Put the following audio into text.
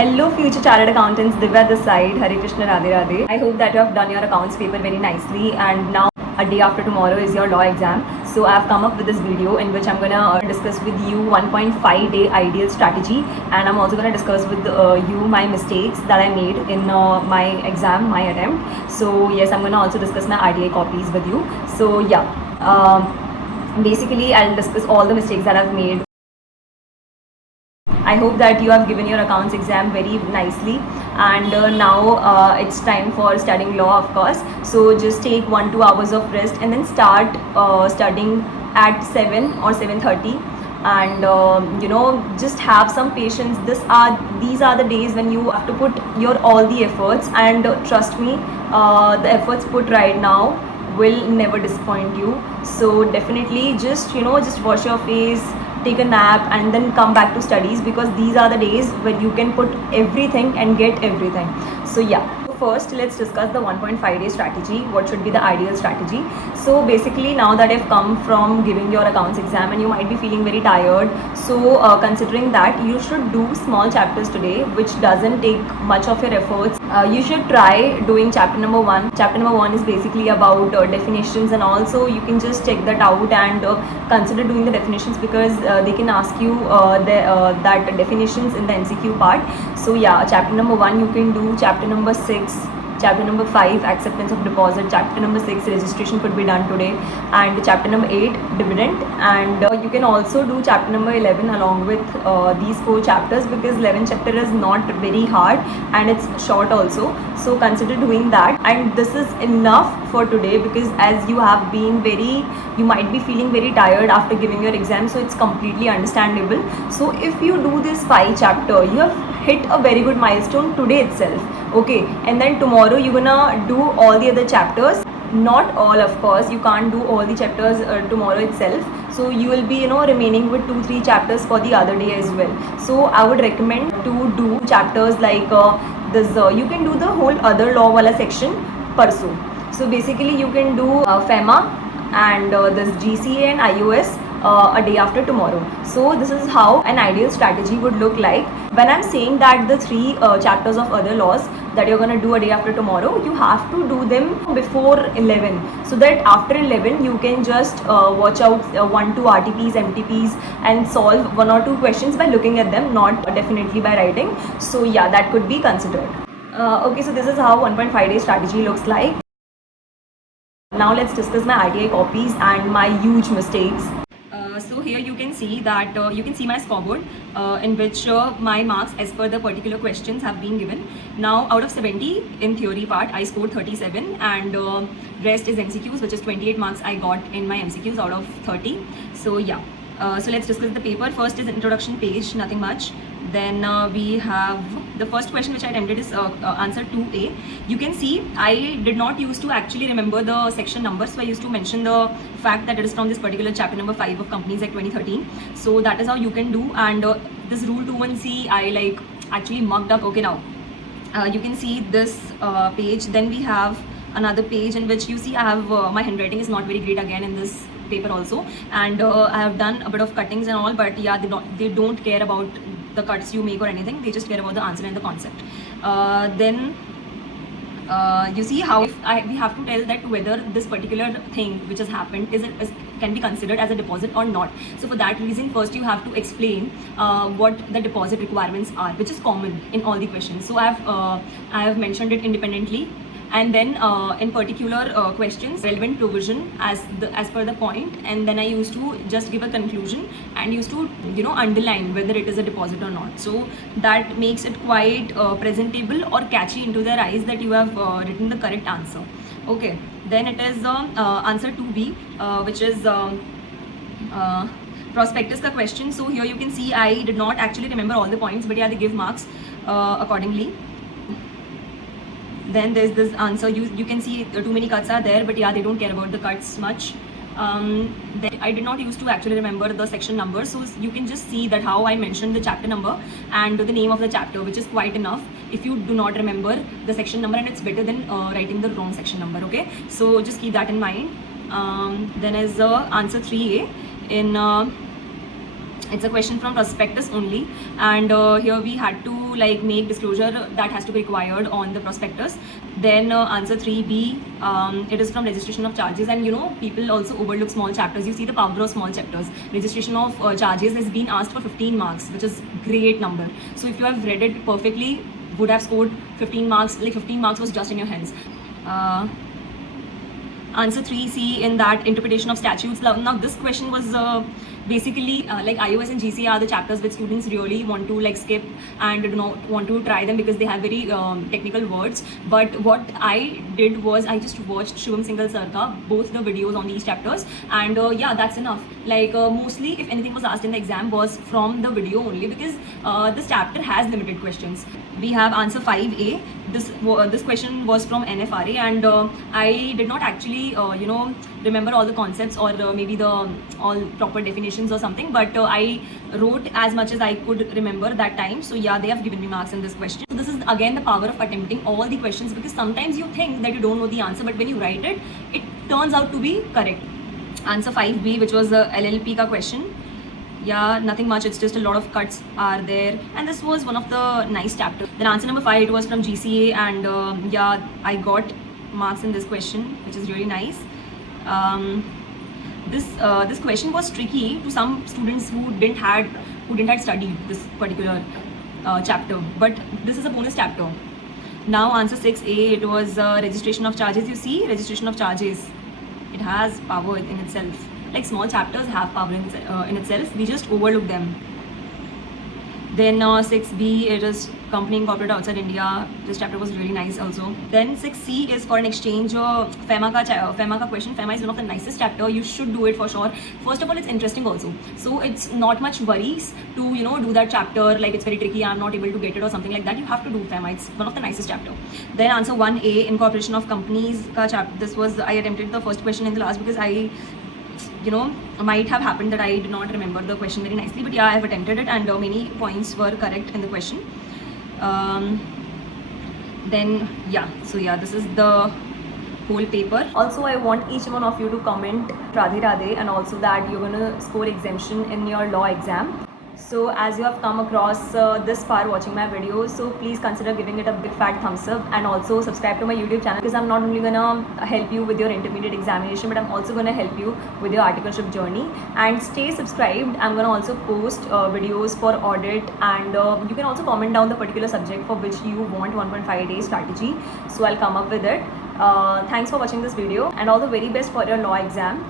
Hello, future chartered accountants. Divya this side. Hare Krishna, Radhe Radhe. I hope that you have done your accounts paper very nicely, and now a day after tomorrow is your law exam. So I've come up with this video in which I'm gonna discuss with you 1.5 day ideal strategy, and I'm also gonna discuss with you my mistakes that I made in my exam, my attempt. So yes, I'm gonna also discuss my RDI copies with you. So yeah, basically I'll discuss all the mistakes that I've made. I hope that you have given your accounts exam very nicely, and now it's time for studying law, of course. So just take 1-2 hours of rest and then start studying at 7 or 7:30, and just have some patience. These are the days when you have to put your all the efforts, and trust me, the efforts put right now will never disappoint you. So definitely just wash your face, take a nap, and then come back to studies, because these are the days where you can put everything and get everything. So yeah, first let's discuss the 1.5 day strategy. What should be the ideal strategy? So basically, now that I've come from giving your accounts exam and you might be feeling very tired, so considering that, you should do small chapters today, which doesn't take much of your efforts. You should try doing chapter number 1. Chapter number 1 is basically about definitions, and also you can just check that out and consider doing the definitions, because they can ask you that definitions in the MCQ part. So yeah, chapter number 1 you can do. Chapter number 6, chapter number 5, acceptance of deposit. Chapter number 6, registration could be done today, and chapter number 8, dividend. And you can also do chapter number 11 along with these 4 chapters, because 11th chapter is not very hard and it's short also. So consider doing that, and this is enough for today, because as you might be feeling very tired after giving your exam, so it's completely understandable. So if you do this 5 chapter, you have hit a very good milestone today itself. Okay, and then tomorrow you're gonna do all the other chapters. Not all, of course, you can't do all the chapters tomorrow itself. So you will be remaining with 2-3 chapters for the other day as well. So I would recommend to do chapters like this. You can do the whole other law wala section parso. So basically you can do FEMA and this GCA and IOS a day after tomorrow. So this is how an ideal strategy would look like. When I'm saying that the 3 chapters of other laws that you're going to do a day after tomorrow, you have to do them before 11, so that after 11 you can just watch out 1-2 RTPs, MTPs, and solve 1 or 2 questions by looking at them, not definitely by writing. So yeah, that could be considered. Okay, so this is how 1.5 day strategy looks like. Now let's discuss my RTI copies and my huge mistakes. So here you can see that you can see my scoreboard in which my marks as per the particular questions have been given. Now out of 70 in theory part, I scored 37, and rest is MCQs, which is 28 marks I got in my MCQs out of 30. So yeah, so let's discuss the paper. First is introduction page, nothing much. Then we have the first question which I attempted is answer 2A. You can see I did not used to actually remember the section number, so I used to mention the fact that it is from this particular chapter number 5 of Companies Act 2013. So that is how you can do. And this rule 21C I actually mucked up. Okay, now you can see this page. Then we have another page in which you see I have my handwriting is not very great again in this paper also, and I have done a bit of cuttings and all, but yeah, they don't care about the cuts you make or anything. They just care about the answer and the concept. Then you see how we have to tell that whether this particular thing which has happened can be considered as a deposit or not. So for that reason, first you have to explain what the deposit requirements are, which is common in all the questions. So I have mentioned it independently, and then in particular questions, relevant provision as per the point, and then I used to just give a conclusion and used to underline whether it is a deposit or not. So that makes it quite presentable or catchy into their eyes that you have written the correct answer. Okay, then it is answer 2B, which is prospectus ka question. So here you can see I did not actually remember all the points, but yeah, they give marks accordingly. Then there's this answer. You can see too many cuts are there, but yeah, they don't care about the cuts much. Then I did not used to actually remember the section number, so you can just see that how I mentioned the chapter number and the name of the chapter, which is quite enough if you do not remember the section number, and it's better than writing the wrong section number. Okay, so just keep that in mind. Then is answer 3A in it's a question from prospectus only, and here we had to like make disclosure that has to be required on the prospectus. Then answer 3B, it is from registration of charges, and you know people also overlook small chapters. You see the power of small chapters. Registration of charges has been asked for 15 marks, which is great number. So if you have read it perfectly, would have scored 15 marks. Like 15 marks was just in your hands. Answer 3C in that interpretation of statutes. Now this question was basically like iOS and GCA are the chapters which students really want to like skip and do not want to try them because they have very technical words. But what I did was I just watched Shivam Singhal sir ka both the videos on these chapters, and yeah, that's enough. Like mostly if anything was asked in the exam was from the video only, because this chapter has limited questions. We have answer 5A. This question was from NFRA, and I did not actually remember all the concepts or maybe the all proper definitions or something, but I wrote as much as I could remember that time. So yeah, they have given me marks in this question. So this is again the power of attempting all the questions, because sometimes you think that you don't know the answer, but when you write it, it turns out to be correct. Answer 5B, which was the LLP ka question. Yeah, nothing much, it's just a lot of cuts are there, and this was one of the nice chapters. Then answer number 5, it was from GCA, and yeah, I got marks in this question, which is really nice. This question was tricky to some students who didn't had studied this particular chapter, but this is a bonus chapter. Now answer 6A, it was registration of charges. You see, registration of charges, it has power in itself. Like small chapters have power in itself, we just overlook them. Then 6B, it is company incorporated outside India. This chapter was really nice also. Then 6C is foreign exchange. FEMA ka question. FEMA is one of the nicest chapter. You should do it for sure. First of all, it's interesting also. So it's not much worries to do that chapter. Like it's very tricky, I'm not able to get it or something like that. You have to do FEMA. It's one of the nicest chapter. Then answer 1A, incorporation of companies ka chapter. This was, I attempted the first question in the last because I might have happened that I did not remember the question very nicely, but yeah, I have attempted it, and many points were correct in the question. Then yeah, so yeah, this is the whole paper. Also, I want each one of you to comment Radhe Radhe, and also that you're gonna score exemption in your law exam. So as you have come across this far watching my videos, so please consider giving it a big fat thumbs up, and also subscribe to my YouTube channel, because I'm not only gonna help you with your intermediate examination, but I'm also gonna help you with your articleship journey. And stay subscribed. I'm gonna also post videos for audit, and you can also comment down the particular subject for which you want 1.5 day strategy, so I'll come up with it. Thanks for watching this video, and all the very best for your law exam.